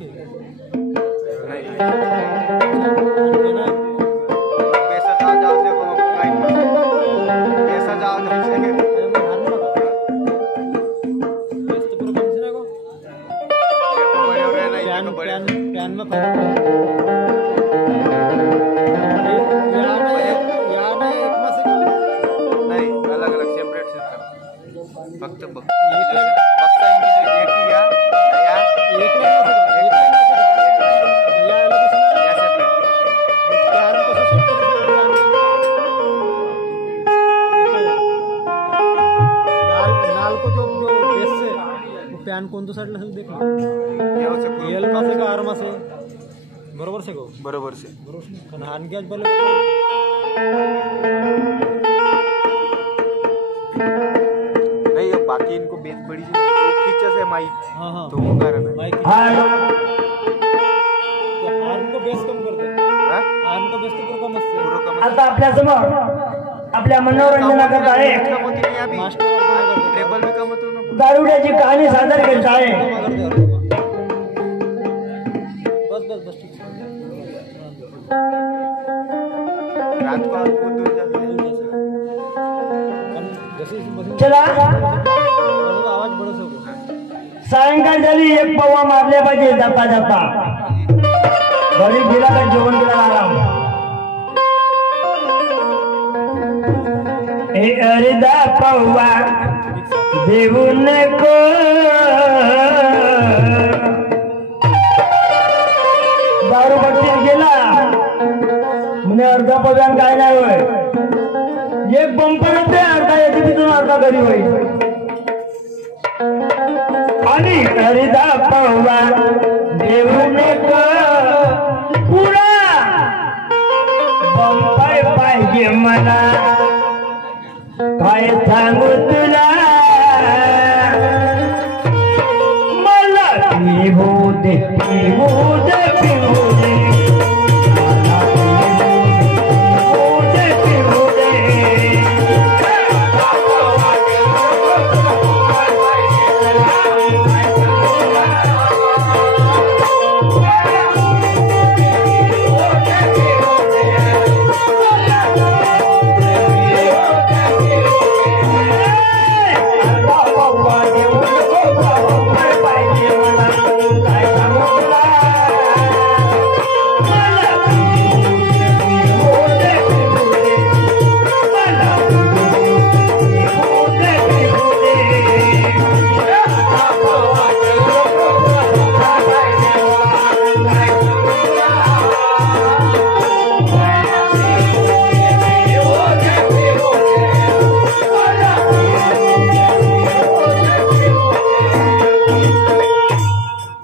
के पैसा जाओ से को पैसा जाओ से प्यान में नहीं अलग अलग सेपरेट से फक्त एक प्यान कोणत्या साईडला असेल देख एल मासे का आर मासे बरोबर से को बरोबर से कारण आणखी आज बोल नहीं बाकी इनको बेच पड़ी तो खींचा से माइक हां तो वो कारण है माइक तो हार्न को बेस कम करते हां हार्न को बेस तो कम असते आता आपल्या समोर आपल्या मनोरंजनाकरता आहे ट्रेबल भी कम होतो ना दारुड्याची कहाणी सादर करीत आहे बस बस बस ठीक रात को बहुत दूर जाते हैं चला आवाज बडो सको सायंकाळ झाली एक पवा मारले पाहिजे धप्पा धप्पा घरी गेला का जेवण केला आराम ए अर्धा पवा देऊ नको दारू बघतील गेला म्हणे अर्धा पगार काय नाही होय एक बंपर ते अर्धा येते तिथून अर्धा घरी होईल आणि अर्धा पवा देऊ नको पुरा बंपर पाहिजे मला काय सांगू तुला मला पिऊ दे पिऊ दे पिऊ दे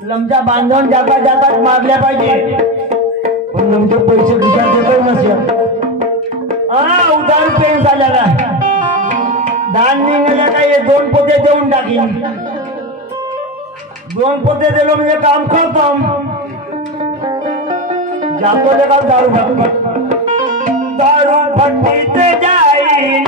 लमचा बांधून जाता जाता मारल्या पाहिजे पण तुमचे पैसे खिशात देतो नसेल उदार पेन झालेला धान निघाल्या काय 2 पोते देऊन टाकीन 2 पोते दिलो म्हणजे काम करतो जातो का दारू फट्टीत जाईन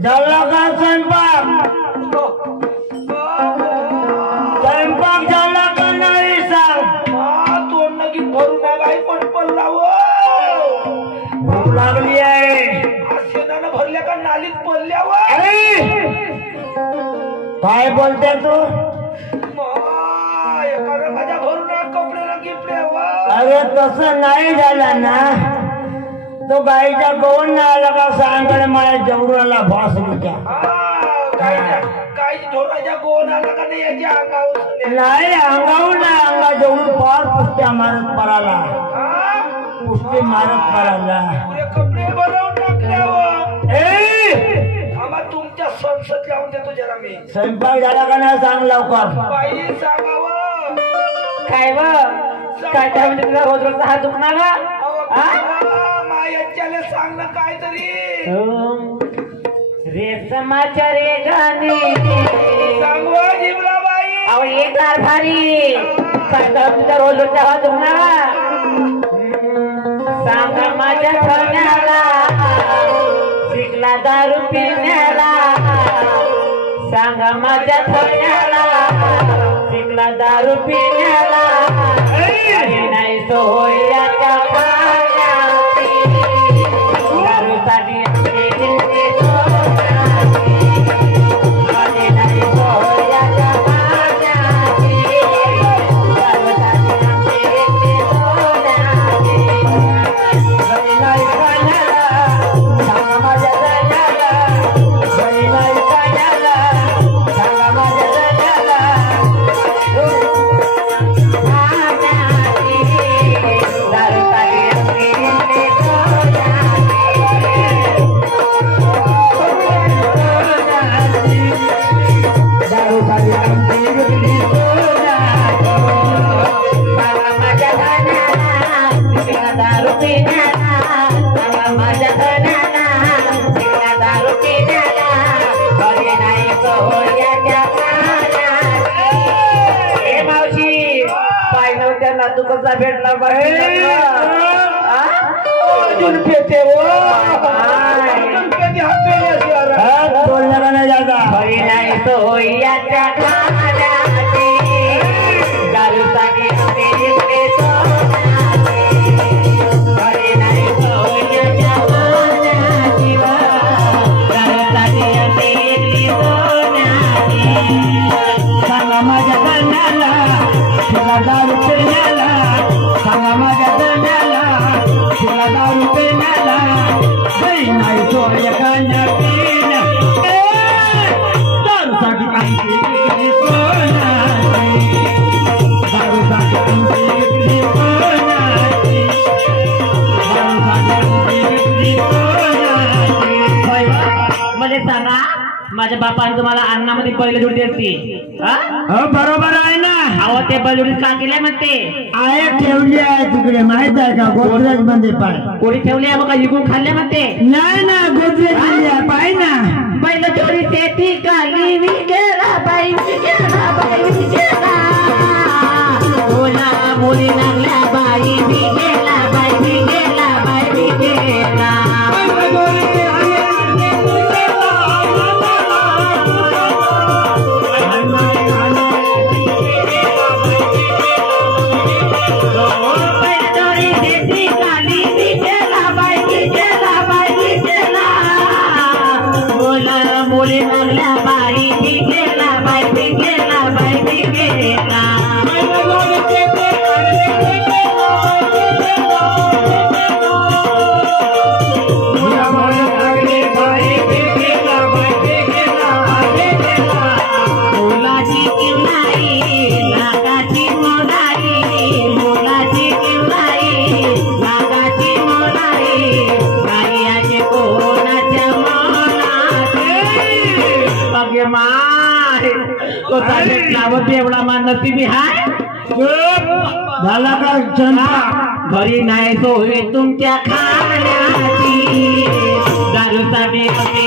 झाला का स्वयंपाक झाला का नाही सांग तोंड की भरून आलाय पण पडला भूक लागली चालीत पडल्यावर काय बोलते तू? एका रंगाच्या भरून कपडे गिफ्ट अरे तसं नाही झालं ना, तो गाईच्या गोवून नाही आला का सांगडे मला जवळला भासलीच्या काही ढोराच्या गोवन आला का नाही याच्या अंगावर नाही, अंगावून नाही, अंगा जवळून फार पुष्ट्या मारत पडाला, पुष्टी मारत पडाला. कपडे बनवून टाकल्यावर आम्हा तुमच्या संसद लावून देतो जरा मी. स्वयंपाक झाला का नाही सांग लवकर. बाई सांगावं काय काय काय म्हणजे तुला रोज रोज हात दुखणार मायाच्याला सांग ना काहीतरी. रेशमाच्या रे गाणी सांगवा जिबराबाई. अहो येणार भारी काय तुझा रोज रोज हात दुखणार. सांगा माझ्या सोन्याला शिकला दारू पिण्याला. सांगा माझ्या सोन्याला शिकला दारू पिण्याला. नाही सोयाच्या दारूसाठी तू कसा भेटला बोलण्याला नाही जाता हरी नाही सोयाच्या दारूसाठी हरी नाही सोयाच्या सांगा माझ्या कन्याला तुला दारू पिण्याला. सांगा माझ्या कन्याला तुला दारू पिण्याला. नाही सोया कन्या पिण्या दारूसाठी आमची विक्री सोनाची. दारूसाठी आमची विक्री सोनाची. दारूसाठी आमची विक्री सोनाची. मला सांगा माझ्या बापाने तुम्हाला अन्नामध्ये पहिले जोडी असते बरोबर आहे ना. अहो ते बलुडी का केले म्हणते आहे ठेवली आहे तिकडे माहित आहे का गोदरेज मध्ये पाय कोणी ठेवली आहे बघा इकून खाल्ले म्हणते. नाही ना गोदरेज पाय ना पहिलं जोडी ते काली विकेला बाई विकेला बाई विकेला. मुला मुली लागल्या बाई विकेला बाई विकेला बाई विकेला. मुली लागल्या बाई विकेला बाई विकेला बाई विकेला. मुलाची किल्लाई नागाची मोडाई मुलाची किल्लाई नागाची मोडाई. कार्याचे कोणाच्या अगे माय तो भेटला एवढा मान नसीबी हाय झाला का चंदा. घरी नाही सोय तुमच्या खाण्याची दारूसाठी घरी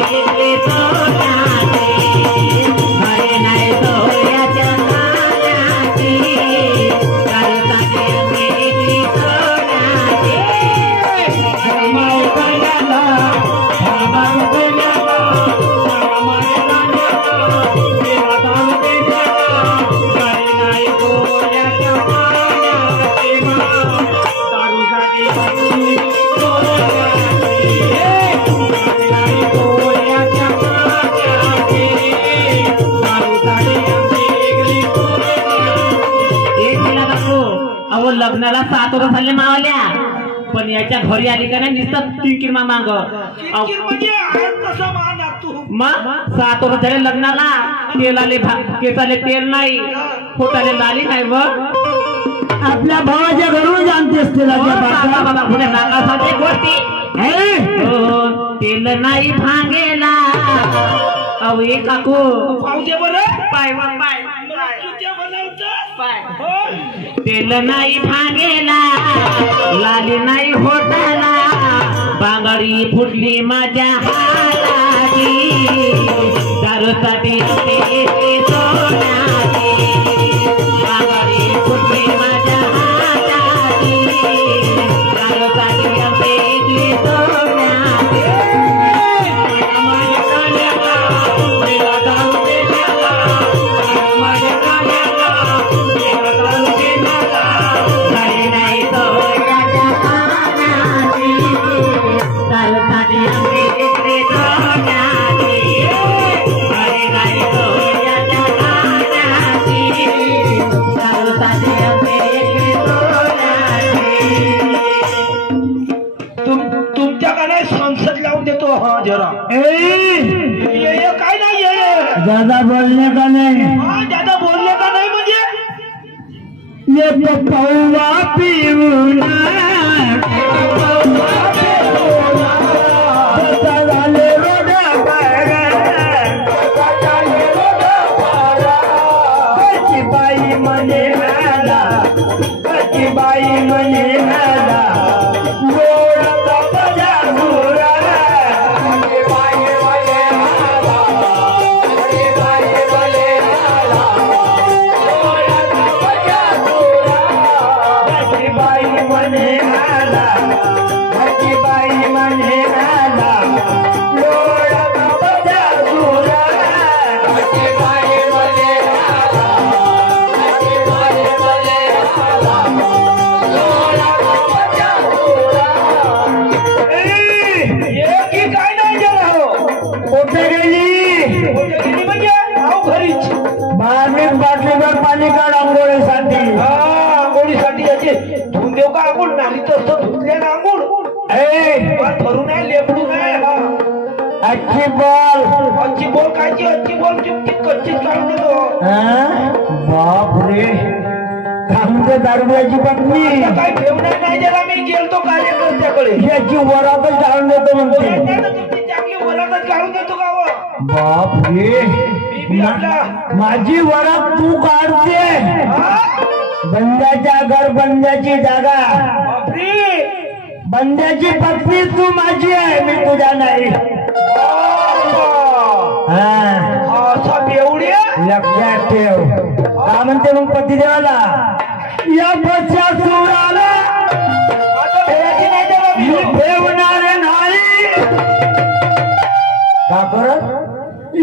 नाही सोयाच्या खाण्याची दारूसाठी लग्नाला 7 वर्ष झाले मावल्या, पण याच्या घरी आली का नाही नुसतं किरकिरमा मांग. किरकिर म्हणजे आज कसा मान तू मग 7 वर्ष झाले लग्नाला, तेलाले केसाले तेल नाही, पोटाले लाली नाही. मग आपल्या भावाच्या घरून जाणतेस तिला बाबा पुढे नाकासाठी गोष्टी तेल नाही भांगेला. अहो ए काकू पावते बरं पाय तेल नाही भांगेला, लाली नाही होटाला, बांगडी फुटली माझ्या हाताची, दारूसाठी बांगडी फुटली माझ्या हाताची, दारूसाठी तुमच्याकडे संसद लावून देतो. हा जरा काय नाही दादा बोलणे का नाही, दादा बोलले का नाही म्हणजे ये पौवा पिऊन बाटलीवर पाणी काढ आंघोळीसाठी. आंघोळीसाठी याचे धुवून देऊ का आंघोळ नालीत असतं धुतले ना आंघोळ ठरू नाही लेपडू नाही. अच्छी बॉल अच्छी बोल कायची अच्छी बोल चुपकी कच्चीच काढून देतो. बाप रे थांबते दारुड्याची पत्नी काही ठेवणार नाही जरा मी गेलतो कार्यकर्त्याकडे याची वरातच काढून देतो म्हणते. तुमची चांगली वरातच काढून देतो का बाप रे माझी वरात तू काढते. बंद्याच्या घर बंद्याची जागा, बंद्याची पत्नी तू माझी आहे, मी तुझ्या नाही. लक्षात ठेव. का म्हणते मग पतिदेवाला या बच्चा सुराला ठेवणार नाही का करत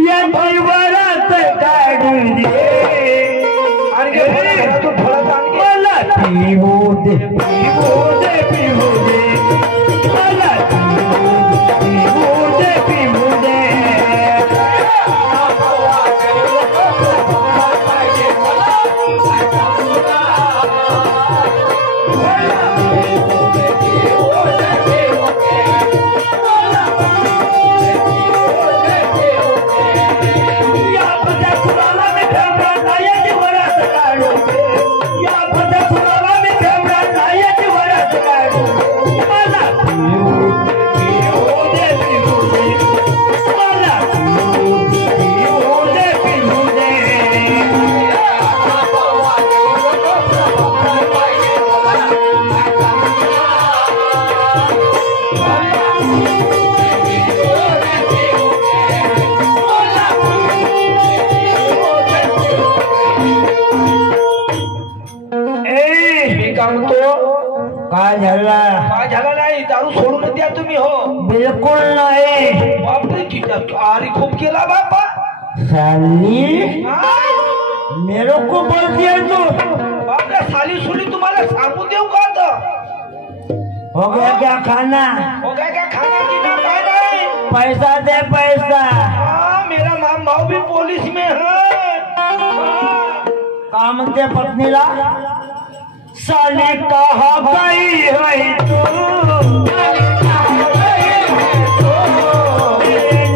या वरात काढून दे मला पिऊ दे पिऊ दे पिऊ दे मला पिऊ दे पिऊ दे. काय झाला नाही दारू सोडून द्या तुम्ही. हो बिलकुल नाही. बापरे आरी खूप केला बापा. साली मेरे को बोलती है तू. बापरे साली सुली तुम्हाला सांगू देऊ का आता. हो गया क्या खाना, हो गया क्या खाना पीना काय नाही. पैसा दे पैसा. मेरा माम भाऊ भी पुलिस में है. का म्हणते पत्नीला साली कहा गई है तू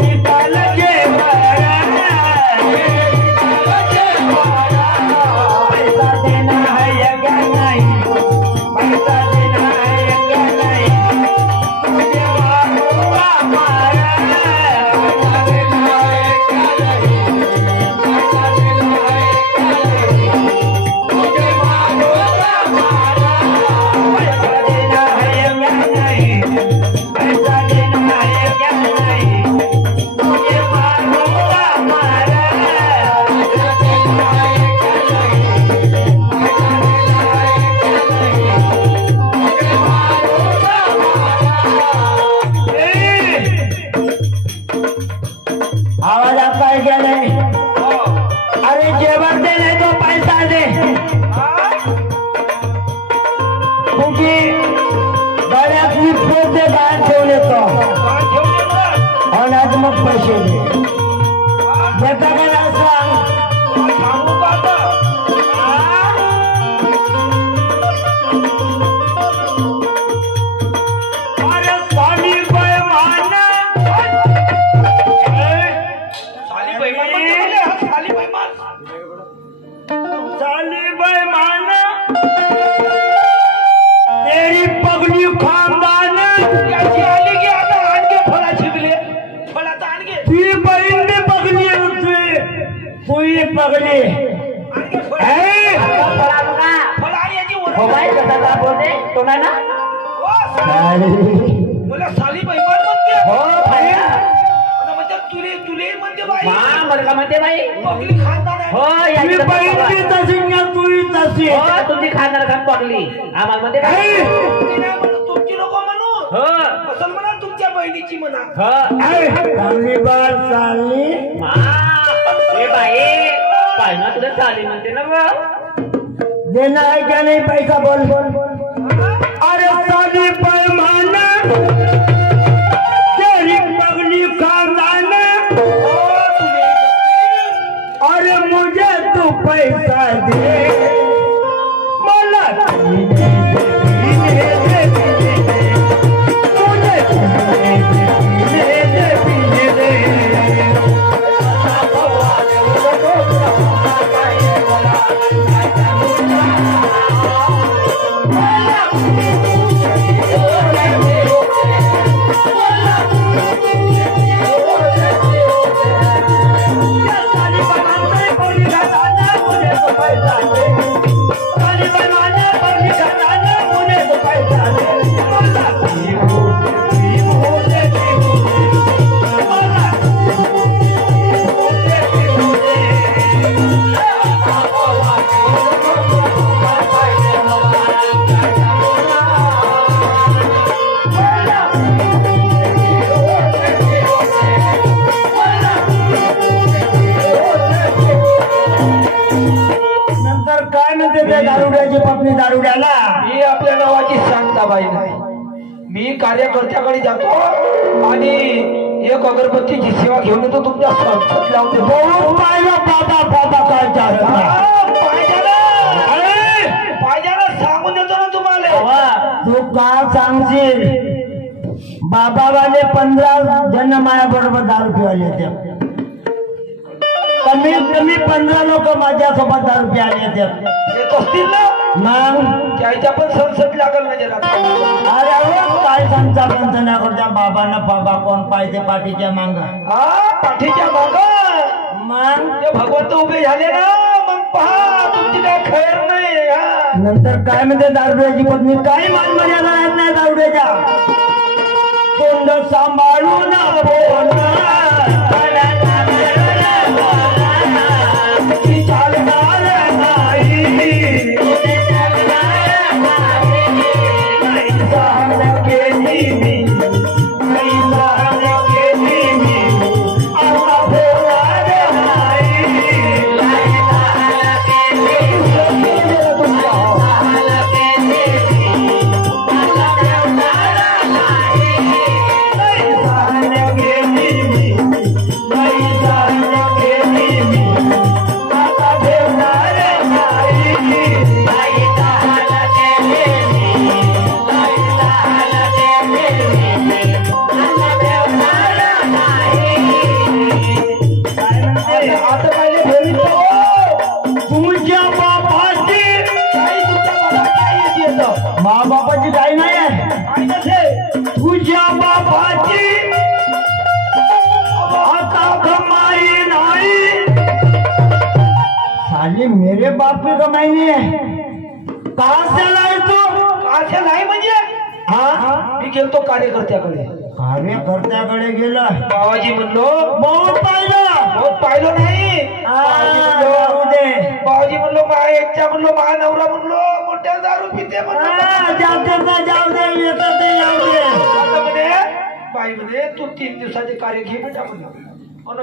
निकाल के पैसा देना है या नहीं, पैसा देना है या नहीं, मुझे मालूम हमारा आवाज आपका है क्या नहीं? अरे जेवर दे नहीं तो पैसा दे, क्योंकि गळ्यात मी पोते बाहेर ठेवले तो आणि आज मग पैसे दे देता का नाही सांग. अरे साली बेईमान साली बेईमान तेरी पगली खानदान आली की आता आणखी फळा शिकले फळाचा आणखी ती बहीण बी पगली होती तुही पगली मला साली बेईमान म्हणते. हो भैया म्हणजे तुले म्हणते बाई मला म्हणते बाई पगली खानदान आहे. हो याची बहीण तशी तुही तशी तुमची खाणार का पगली आम्हाला म्हणते बाई ती नाही म्हणत, तुमची लोक म्हणून हो असं म्हणा, तुमच्या बहिणीची म्हणा. चालली बाळ चालली हे बाई काय ना तुला चालली म्हणते ना देना है क्या नहीं पैसा बोल बोल. अरे साली पैमान तेरी पगली खानदान अरे मुझे तू पैसा दे मला दारुड्याची पत्नी दारुड्याला ही आपल्या नावाची शांताबाई नाही. मी कार्यकर्त्याकडे जातो आणि एक अगरबत्तीची सेवा घेऊन येतो, तुमच्या संसद लावते. बहुत पाहिलं बाबा बाबा काय पाहिजे सांगून देतो ना तुम्हाला. तू का सांगशील बाबावाले 15 जण माझ्या बरोबर दारू पिवाले ते कमीत कमी 15 लोक माझ्यासोबत दारू प्याले ते येत असतील ना मग त्याच्या पण संसद लागल म्हणजे. अरे हो काय सांगता पंचना करता बाबांना बाबा कोण पाहिजे पाठीच्या मांग पाठीच्या माग मग ते भगवंत उभे झाले ना, मग पहा तुमची काय खैर नाही. नंतर काय म्हणते दारुड्याची पत्नी काही मान मर्यादा येत नाही दारुड्याच्या. तोंड सांभाळून बापाची काही नाही आहे तुझ्या बापाची आता कमाई नाही साली मेरे बाप की कमाई नहीं है कहाँ से लाई तू कहाँ से लाई म्हणजे हाँ मी गेलतो कार्यकर्त्याकडे कार्यकर्त्याकडे गेला बाबाजी म्हणलो बहुत पाहिलं नाही जाऊ दे बाबाजी म्हणलो एकच्या म्हणलो नवरा म्हणलो मोठ्या दारू पिते म्हणलो जाऊ दे येतात ते जाऊ दे आता म्हणे बाई म्हणे तू 3 दिवसाचे कार्य घे बेटा म्हणलं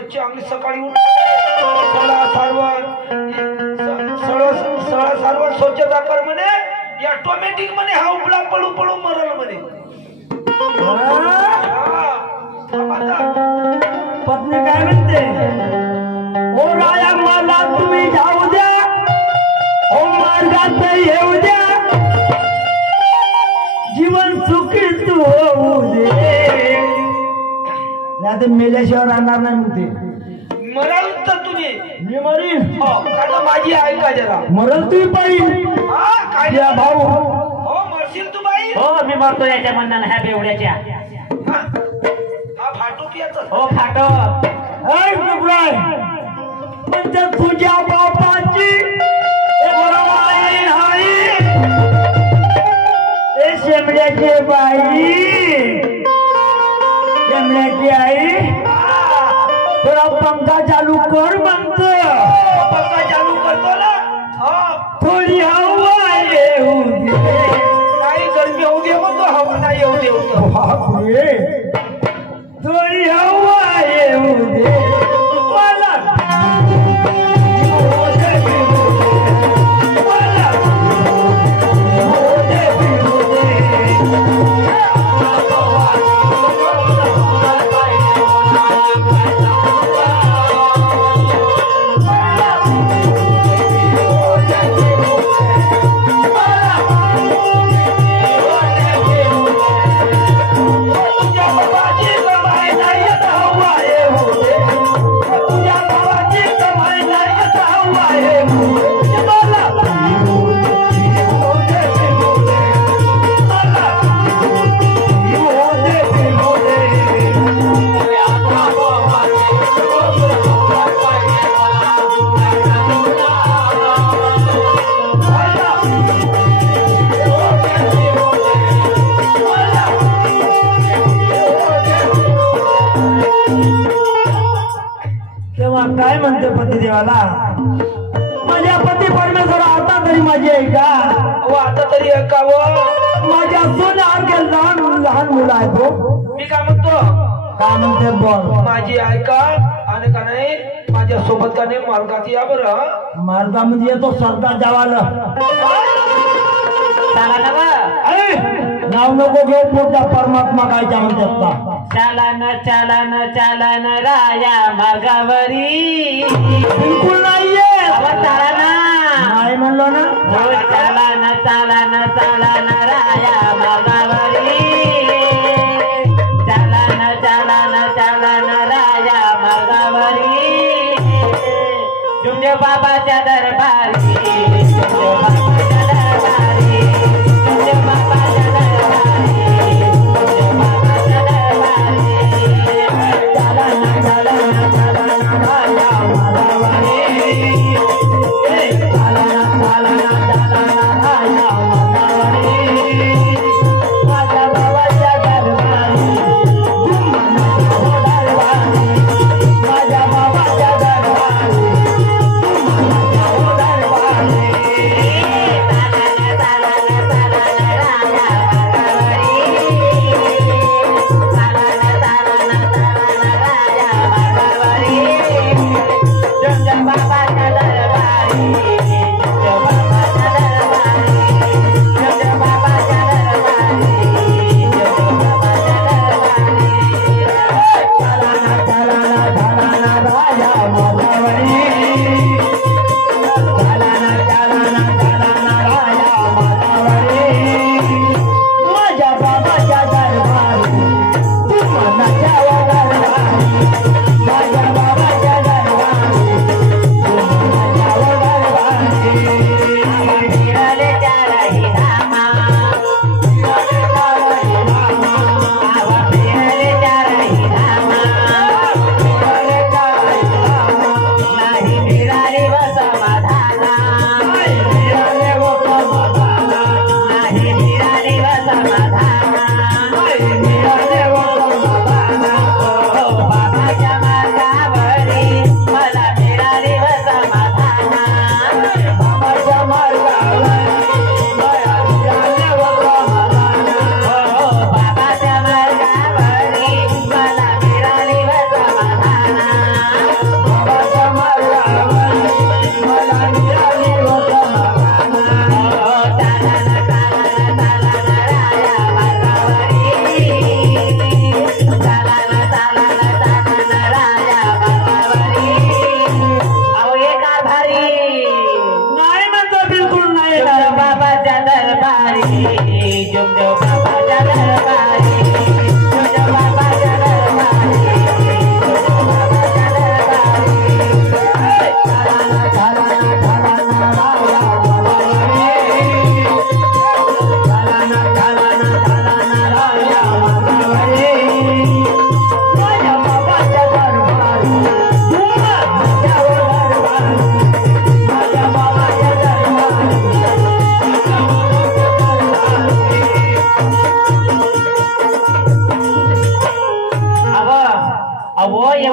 चांगली सकाळी सर्व स्वच्छता कर म्हणे ऑटोमॅटिक म्हणे हा उपडा पळू पळू मरल म्हणे पत्नी काय म्हणते ओ राया मला तुम्ही जाऊ द्या ओ मार्गात येऊ द्या जीवन सुखी तू होऊ दे नाही तर मेल्याशिवाय राहणार नाही म्हणते मराल तर तुम्ही मी मरीन आता माझी आहे का जरा मरल तू पाहिजे काय भाऊ हो मरशील तू बाई हो मी मरतो याच्या म्हणणार ह्या बेवड्याच्या हा फाटो पियाचा हो फाटो म्हणजे तुझ्या बापाची शेमड्याची बाई शेमड्याची आई थोडा पंखा चालू कर म्हणतो पंखा चालू करतो ना थोडी हवा येऊ दे नाही गरमी होऊ दे म्हणतो हवा नाही येऊ दे बापरे थोडी हवा येऊ दे मला काय म्हणते पतिदेवाला माझ्या पती परमेश्वर आता तरी माझी आहे का आता तरी ऐकावं माझ्या सोन्यासारखे लहान लहान मुलं आहेत हो मी काय म्हणतो काय म्हणते बोल माझी ऐका आणि का नाही माझ्या सोबत का नाही मार्गात या बरं मार्गामध्ये येतो सरदार जावाला नाव नको घेऊ पुढचा परमात्मा काय म्हणतात का चालन राया मार्गावरी बिलकुल नाहीये नाही म्हणलो ना चालन राया मार्गावरी चालन राया मार्गावरी तुमच्या बाबाच्या दरबारी Hey,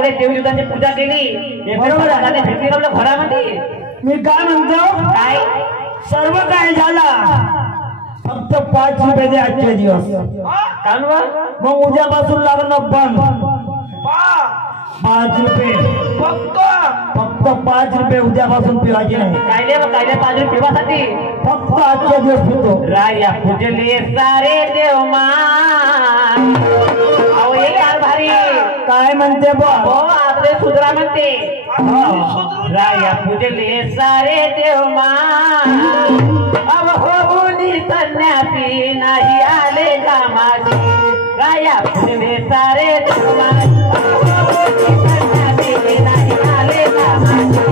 सगळे देवदेवतांची पूजा केली बरोबर आहे. आणि भेटली आपल्या घरामध्ये. मी काय म्हणतो काय सर्व काय झाला फक्त 5 रुपये दे आजचे दिवस कानवा मग उद्यापासून लागणं बंद 5 रुपये फक्त 5 रुपये उद्यापासून पिवायचे नाही. कायद्या पाहिजे पिवासाठी फक्त आजच्या दिवस पितो. राया पूजले सारे देव मान. अहो हे यार भारी काय म्हणते हो बा आपले सुधरा म्हणते. राया पूजले सारे देव मान. अब होऊनी संन्यासी नाही आले कामाची. राया पूजले सारे देव मान. अब होऊनी संन्यासी नाही आले कामाची.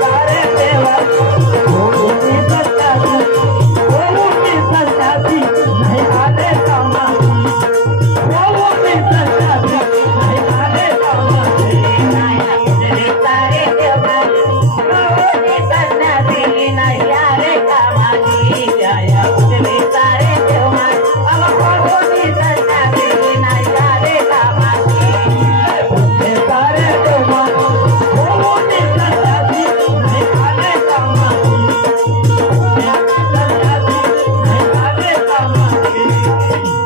सारे देव होऊनी संन्यासी नाही आले कामाची. होऊनी संन्यासी नाही आले कामाची. राया पूजले सारे देव मान. होऊनी संन्यासी नाही आले कामाची. राया पूजले सारे देव मान. अब होऊनी संन्यासी नाही आले कामाची. पूजले सारे देव मान. होऊनी संन्यासी नाही आले कामाची.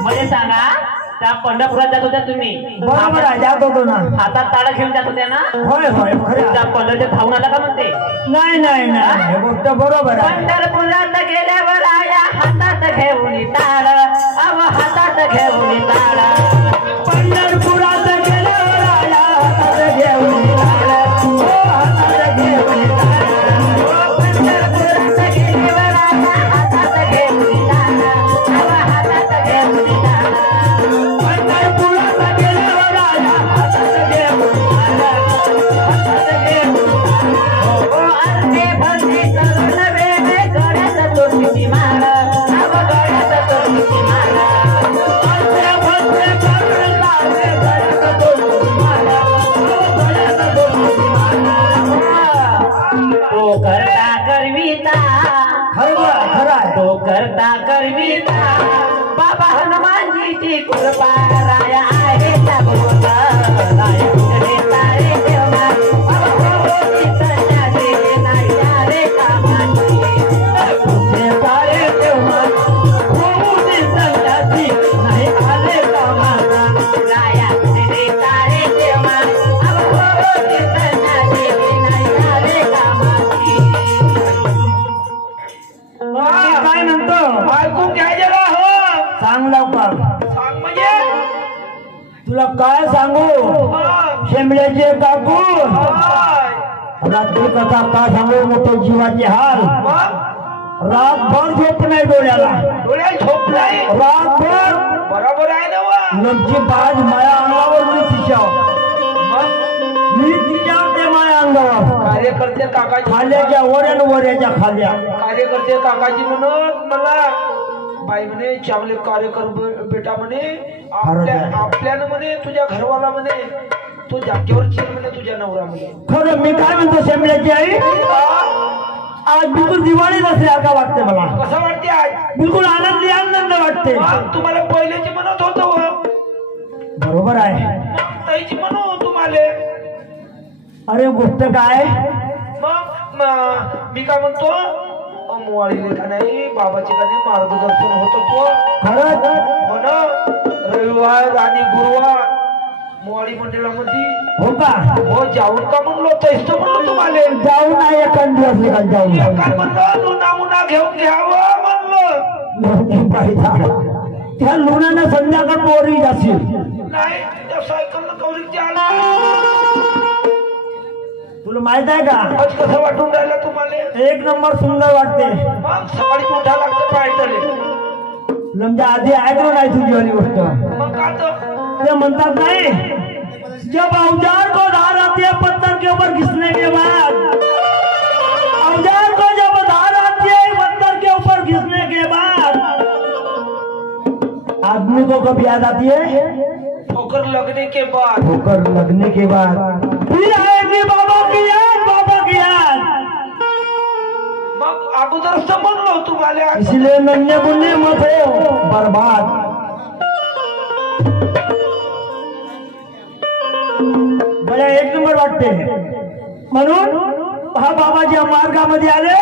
मध्ये सांगा त्या पंढरपुरात जात होत्या तुम्ही बरोबर आहे जात होतो ना. हातात ताळा घेऊन जात होत्या ना. होय होय खरं त्या पंढरच्या धावून आला का म्हणते. नाही नाही नाही हे गोष्ट बरोबर आहे. पंढरपुरात गेल्यावर आया हातात घेऊन ताळ. अव हातात घेऊन ताळ. पंढरपुरात गेल्यावर आला हातात घेऊन ताळ. हो, हातात घेऊन ताळ. पंढरपुरात गेल्यावर आया हातात घेऊन ताळ. अव हातात घेऊन ताळ. पंढरपुरात गेल्यावर आला हातात घेऊन ताळ. हातात घेऊन ताळ. ओ अर्धे भरते करून वेळे गळ्यात तुळशीची माळ. अव गळ्यात तुळशीची माळ. अर्धे भरते करून लावले गळ्यात तुळशीची माळ. हो, गळ्यात तुळशीची माळ. तो करता करविता. खरं आहे. तो करता करविता. बाबा हनुमानजीची कृपा राया आहे त्याबरोबर. राया पूजले सारे देव मान. बाबा होऊनी संन्यासी नाही आले कामाची. पूजले सारे देव मान. होऊनी संन्यासी नाही आले कामाला. राया पूजले सारे देव मान. बाबा होऊनी संन्यासी नाही आले कामाची. मी काय म्हणतो ऐकून घ्यायचे ना हो. सांग लवकर. सांग म्हणजे तुला काय सांगू शेंबड्याचे काकू रात्री कथा का सांगू मोठे जीवाचे हाल. रातभर झोप नाही डोळ्याला. डोळ्यात झोप नाही. रातभर बरोबर आहे ना वा. लमची बाज माया अंगावर मी तिच्यावर ते माया अंगावर कार्यकर्ते काकाजी खाल्याच्या वऱ्या न वऱ्याच्या खाल्या. कार्यकर्ते काकाजी म्हणत मला बाई म्हणे चांगले कार्यकर बेटा म्हणे आपल्यानं म्हणे तुझ्या घरवाला म्हणे तो जागेवर चिर म्हणे तुझ्या नवरा म्हणे. खरं मी काय म्हणतो शेंबड्याची आई आज बिलकुल दिवाळी नसल्यासारखा वाटते मला. कसं वाटते आज बिलकुल आनंद वाटते. तुम्हाला पहिल्याची म्हणत होतो बरोबर आहे. ताईची म्हणू तुम्हाला. अरे गोष्ट काय मग मी काय म्हणतो मुवाळीले का नाही बाबाचे का नाही मार्गदर्शन होत तो खरंच हो ना. रविवार आणि गुरुवार मुवाळी मंदिरामध्ये हो का हो जाऊन का म्हणलो तेच तर म्हणलो तुम्हाला. जाऊ नाही एखाद दिवस निघाल जाऊ काय म्हणलं लुना घेऊन घ्यावं म्हणलं. त्या लुणानं संध्याकाळ पोरी जाशील. नाही त्या सायकलनं कवरीची तुला माहित आहे का आज कसं वाटून राहिलं तुम्हाला. एक नंबर सुंदर वाटते. मग सकाळी उठा लागतं पायटले. लमजा आधी ऐकलं नाही तुझी वाली गोष्ट. मग का तर ते म्हणतात नाही जब औजार को धार आती है पत्थर के ऊपर घिसने के बाद. औजार को जब धार आती है पत्थर के ऊपर घिसने के बाद आदमी को कब याद आती है ठोकर लगने के बाद. ठोकर लगने के बाद फिर आएगी बाबा की याद. बाबा की याद. मग अगोदर समजलो तुम्हाला. इसलिए नन्हे मुन्ने मत हो बर्बाद. वाटते. म्हणून हा बाबाच्या मार्गामध्ये आले,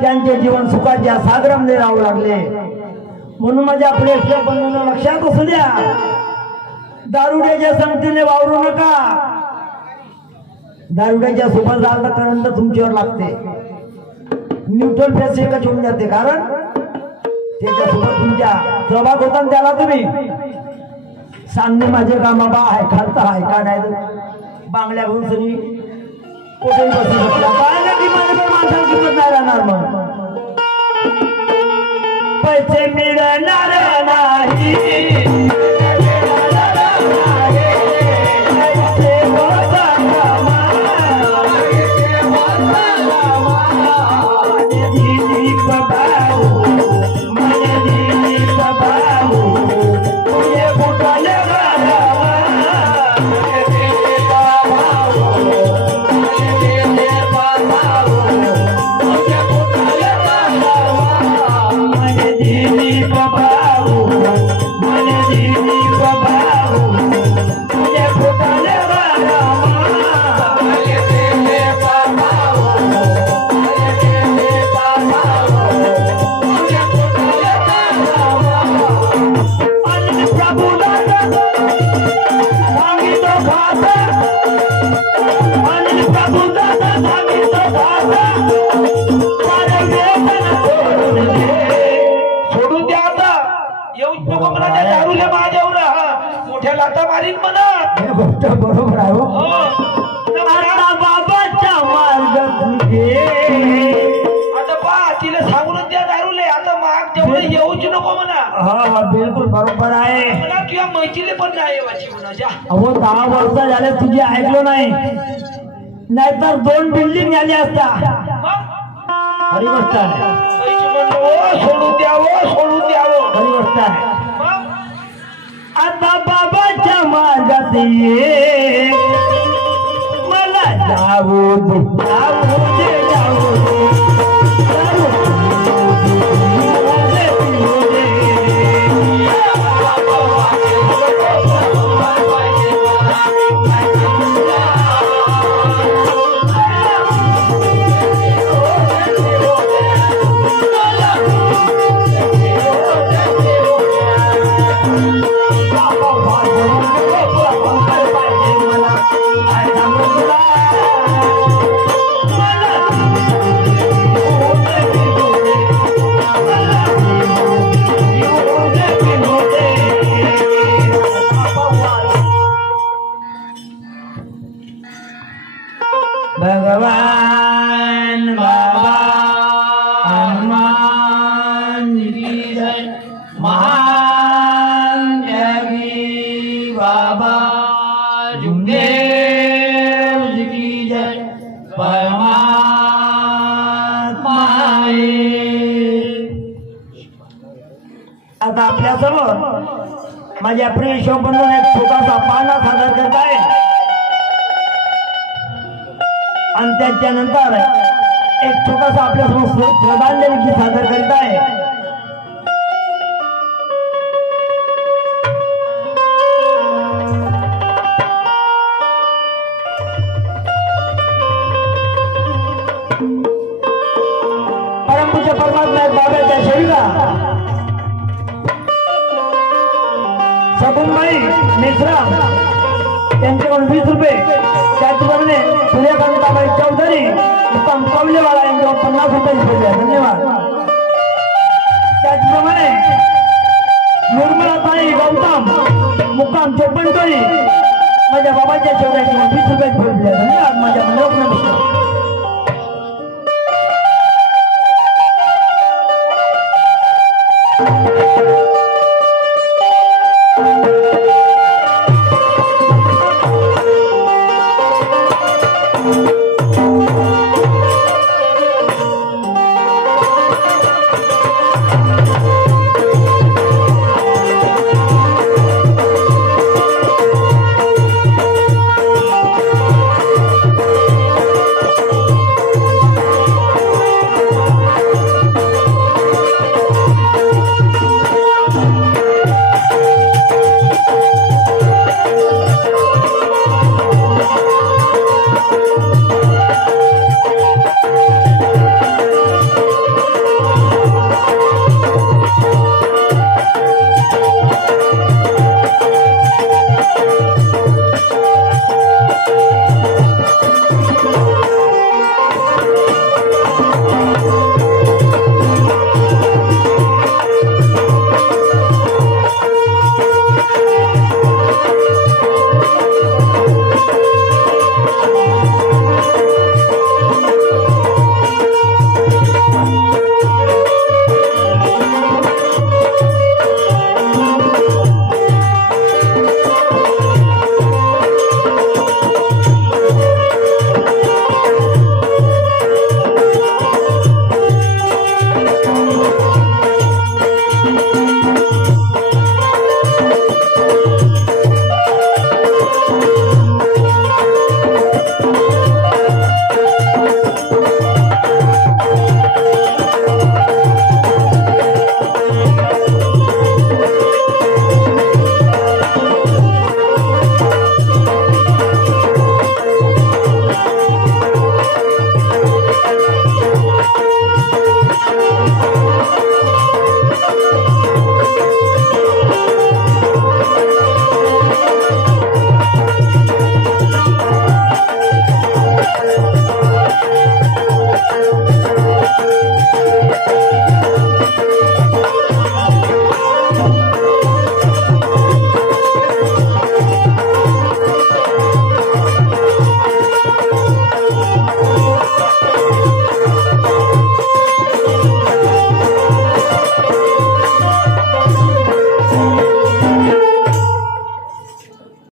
त्यांचे जीवन सुखाच्या सागरामध्ये राहू लागले. म्हणून माझ्या प्रेक्षक बंधूंना लक्षात असू द्या, दारुड्याच्या संगतीने वावरू नका. दारुड्याच्या सोबत झालं तर करंट तुमच्यावर लागते, न्यूट्रल फेस एकच होऊन जाते. कारण त्याच्यासोबत तुमच्या सहभाग होता त्याला तुम्ही सामने माझे का बाबा आहे खालता आहे का नाही बांगड्या घेऊन सनी कुठेही बसू शकला काय नाही माणसाला किंमत नाही राहणार. मग पैसे मिळणार नाही सोडून द्या आता. येऊच नको म्हणा त्या दारूला माझ्यावर मोठ्या लाथा मारीन म्हणा. गोष्ट बरोबर आहे. आता बाबाच्या मार्ग आता पा तिला सांगूनच द्या दारूले आता माग तेवढे येऊच नको म्हणा. हा बिलकुल बरोबर आहे. म्हणा किंवा मैत्रीले पण नाही येवायची म्हणा. जा अहो 10 वर्ष झाले तुझे ऐकलो नाही, नाहीतर 2 बिल्डिंग आली असता. खरी गोष्ट आहे. सोडून द्यावं सोडून द्यावं. खरी गोष्ट आहे. आता बाबाच्या मार्गात ये मला जाऊ दे जाऊ दे जाऊ भगवान बाबा हनुमान की जय. महान जगी बाबा जुगदेव की जय. परमात्मा आता आपल्या समोर माझ्या प्रिय शोभनून एक छोटासा पाना सादर करत आहे आणि त्याच्यानंतर एक छोटासा आपल्यासमोर श्रद्धांजली गीत सादर करीत आहे. परमपूज्य परमात्मा बाबाच्या सेविका सगुणबाई मेश्राम त्यांच्याकडून 20 रुपये, त्याचप्रमाणे सूर्यकांताबाई चौधरी उत्तम कवलेवाला यांच्यावर 50 रुपये दिले. धन्यवाद. त्याचप्रमाणे निर्मलाताई गौतम मुक्काम चोपणतोळी माझ्या बाबाच्या शेवट्याची 20 रुपये दिले. धन्यवाद. माझ्या मनोक नमस्कार.